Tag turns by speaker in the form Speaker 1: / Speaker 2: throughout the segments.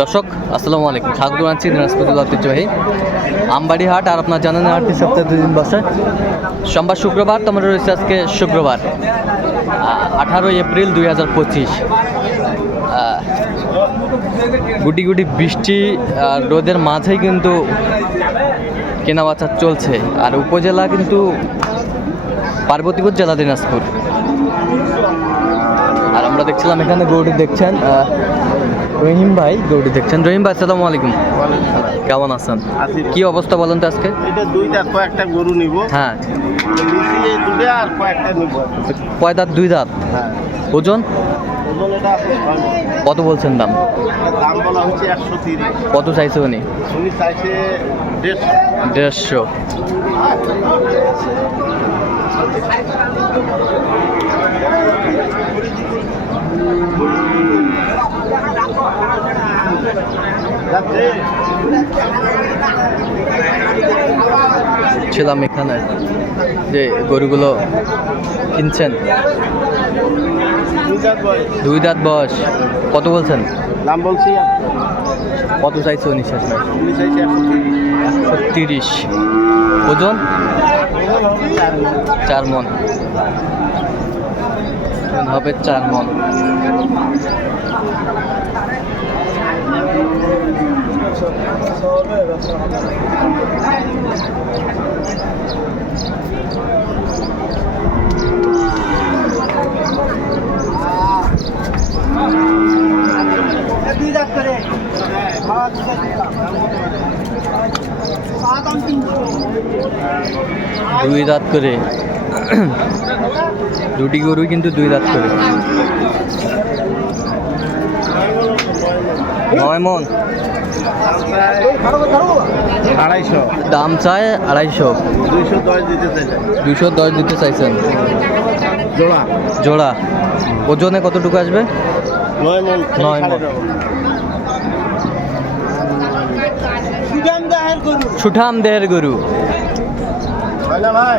Speaker 1: দর্শক, আসসালামু আলাইকুম। স্বাগত জানাচ্ছি দিনাজপুর ঐতিহ্যবাহী আমবাড়ি হাট আর আপনার জানেন হাটটি সপ্তাহে দুই দিন বসে। সোমবার, শুক্রবার তোমার রয়েছে আজকে শুক্রবার আঠারোই এপ্রিল দুই হাজার পঁচিশ। গুটি গুটি বৃষ্টি আর রোদের মাঝেই কিন্তু কেনাবেচা চলছে। আর উপজেলা কিন্তু পার্বতীপুর জেলা দিনাজপুর। আর আমরা দেখছিলাম এখানে গৌড়ি দেখছেন রহিম ভাই? গৌড়ি দেখছেন। রহিম ভাই আসসালামু আলাইকুম। কেমন আছেন?
Speaker 2: আছি।
Speaker 1: কি অবস্থা বলেন তো আজকে?
Speaker 2: এটা দুইটা কয়েকটা গরু নিব।
Speaker 1: হ্যাঁ।
Speaker 2: আর কয়েকটা নিব।
Speaker 1: কয় দাঁত? দুই দাঁত?
Speaker 2: হ্যাঁ।
Speaker 1: ওজন। কত বলছেন দাম?
Speaker 2: দাম বলা হচ্ছে একশো
Speaker 1: কত চাইছে উনি?
Speaker 2: উনি চাইছে দেড়শো।
Speaker 1: দেড়শো। ছিলাম এখানে যে গরুগুলো কিনছেন। দুই দাঁত বয়স। কত বলছেন?
Speaker 2: দাম বলছি
Speaker 1: কত চাইছে উনি শেষ মেশ?
Speaker 2: উনি চাইছে একশো তিরিশ।
Speaker 1: ওজন? চার মন। হবে চার মন। দুই দাঁত করে। দুটি গরুই কিন্তু দুই দাঁত করে। নয় মন
Speaker 2: আড়াইশো।
Speaker 1: দাম চায় আড়াইশো।
Speaker 2: দুইশো দশ দিতে
Speaker 1: দশ চাইছেন।
Speaker 2: জোড়া।
Speaker 1: জোড়া। ওজনে কতটুকু আসবে?
Speaker 2: নয় মন
Speaker 1: নয়। সুঠাম দেহের গরু।
Speaker 2: হয় ভাই?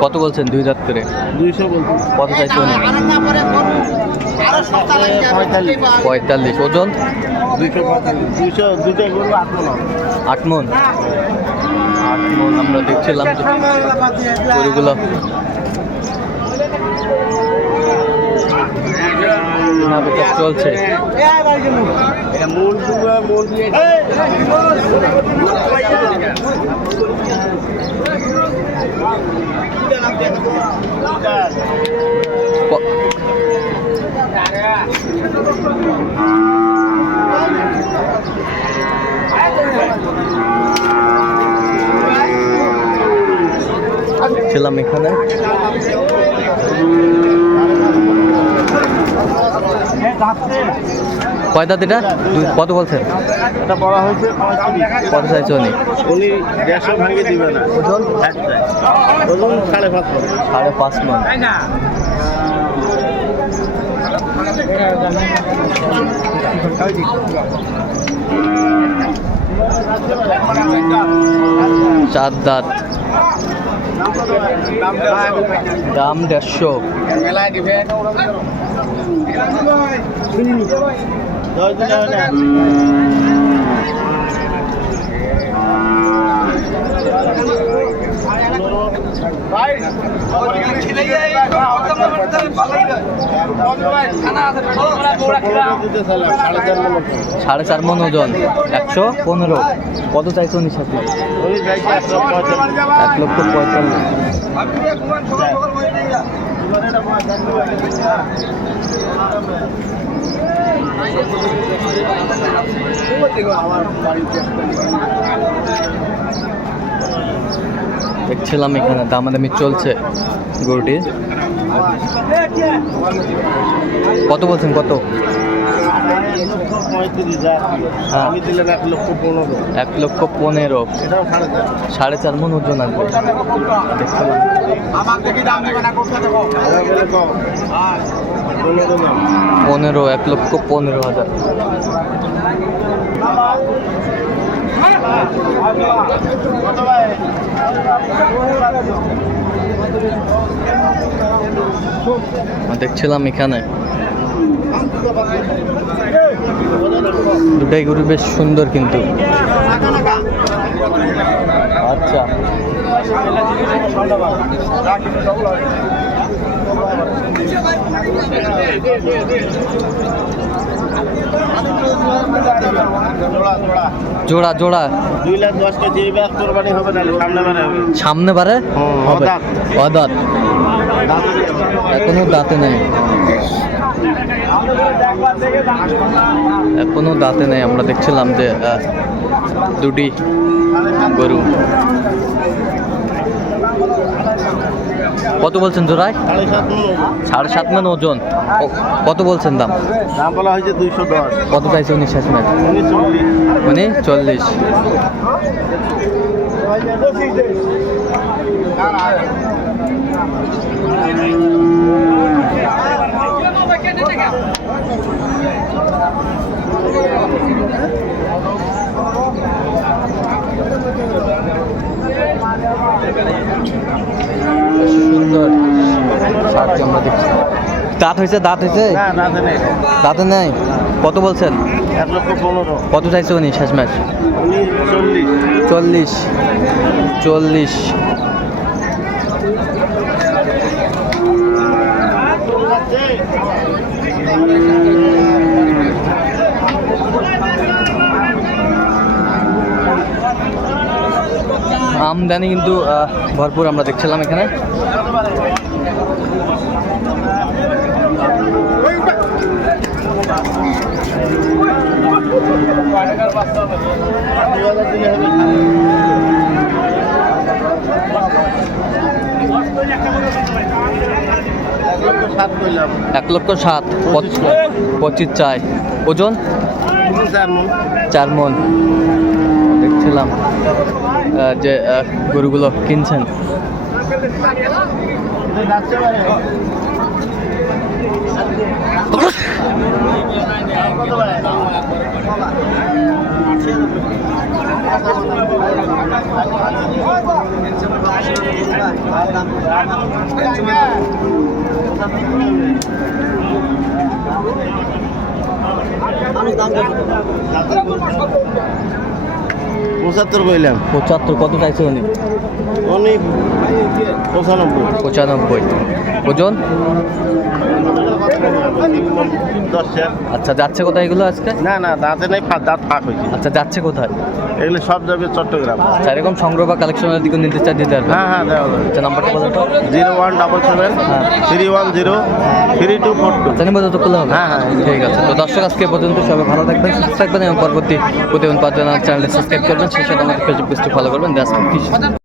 Speaker 1: কত বলছেন দুই হাজার করে
Speaker 2: দুইশো
Speaker 1: কত চাইছে
Speaker 2: পঁয়তাল্লিশ
Speaker 1: ওজন
Speaker 2: আট মন
Speaker 1: আট মন আমরা দেখছিলাম গরুগুলো চলছে ছিলাম এখানে। কয় দাঁত এটা? কত বলছেন
Speaker 2: এটা বলা হয়েছে
Speaker 1: কত চাইছে উনি?
Speaker 2: উনি দেড়শো ভাঙে দিবে না। ওজন? ওজন সাড়ে পাঁচ মণ।
Speaker 1: সাড়ে পাঁচ মন। চার দাঁত দাম দেড়শো
Speaker 2: দশ সাড়ে চার
Speaker 1: মন ওজন একশো পনেরো কত চাইছে উনি। এক লক্ষ পঁয়তাল্লিশ দেখছিলাম এখানে দামাদামি চলছে গরুটির কত বলছেন, কত? হ্যাঁ।
Speaker 2: এক লক্ষ পনেরো। সাড়ে চার
Speaker 1: মন ওজন
Speaker 2: নাম
Speaker 1: পনেরো, এক লক্ষ পনেরো হাজার। দেখছিলাম এখানে। দুটাই গরু বেশ সুন্দর কিন্তু। আচ্ছা। জোড়া জোড়া।
Speaker 2: দুই লাখ দশ কেজি এবার কোরবানি হবে না সামনে বারে?
Speaker 1: সামনে বারে হবে।
Speaker 2: অদাঁত
Speaker 1: এখনও দাঁতে নেই। এখনও দাঁতে নেই। আমরা দেখছিলাম যে দুটি গরু। কত বলছেন জোড়ায়?
Speaker 2: সাড়ে সাত
Speaker 1: মান ওজন। কত বলছেন দাম?
Speaker 2: দাম বলা হয়েছে দুইশো দশ
Speaker 1: কত চাইছে উনি শেষ ম্যাচ
Speaker 2: উনিশ চল্লিশ
Speaker 1: মানে? চল্লিশ সুন্দর শার্টটি আমরা দেখছি দাঁত হয়েছে দাঁত হয়েছে? দাঁতে নেই। কত বলছেন? কত চাইছে উনি শেষ ম্যাচ
Speaker 2: চল্লিশ।
Speaker 1: চল্লিশ। আমদানি কিন্তু ভরপুর আমরা দেখছিলাম এখানে
Speaker 2: দুই হাজার দিলে হবে এক লক্ষ সাত
Speaker 1: পঁচিশ চাই। ওজন?
Speaker 2: চার মন।
Speaker 1: দেখছিলাম যে গরুগুলো কিনছেন।
Speaker 2: পঁচাত্তর কইলাম
Speaker 1: পঁচাত্তর কত চাইছে উনি?
Speaker 2: উনি পঁচানব্বই।
Speaker 1: পঁচানব্বই। ওজন? আচ্ছা যাচ্ছে কোথায় এগুলো আজকে?
Speaker 2: না না দাঁতে নাই দাঁত ফাঁক হয়েছে।
Speaker 1: আচ্ছা যাচ্ছে কোথায়?
Speaker 2: এগুলো সব যাবে চট্টগ্রাম।
Speaker 1: আচ্ছা এরকম সংগ্রহ বা কালেকশনের দিকে নিতে চাই দিতে পারবেন?
Speaker 2: হ্যাঁ হ্যাঁ দেওয়া যাবে।
Speaker 1: আচ্ছা নাম্বারটা বলেন
Speaker 2: জিরো ওয়ান ডাবল সেভেন
Speaker 1: হ্যাঁ।
Speaker 2: Three one zero three two four two.
Speaker 1: জানি বলতে তো খুলে হবে।
Speaker 2: হ্যাঁ, হ্যাঁ।
Speaker 1: ঠিক আছে তো দর্শক আজকে পর্যন্ত সবাই ভালো থাকবেন সুস্থ থাকবেন এবং পরবর্তী প্রতিদিন পাঁচ চ্যানেলটি সাবস্ক্রাইব করবেন সেই সাথে আমাদের ফেসবুক পেজটি ফলো করবেন দেশ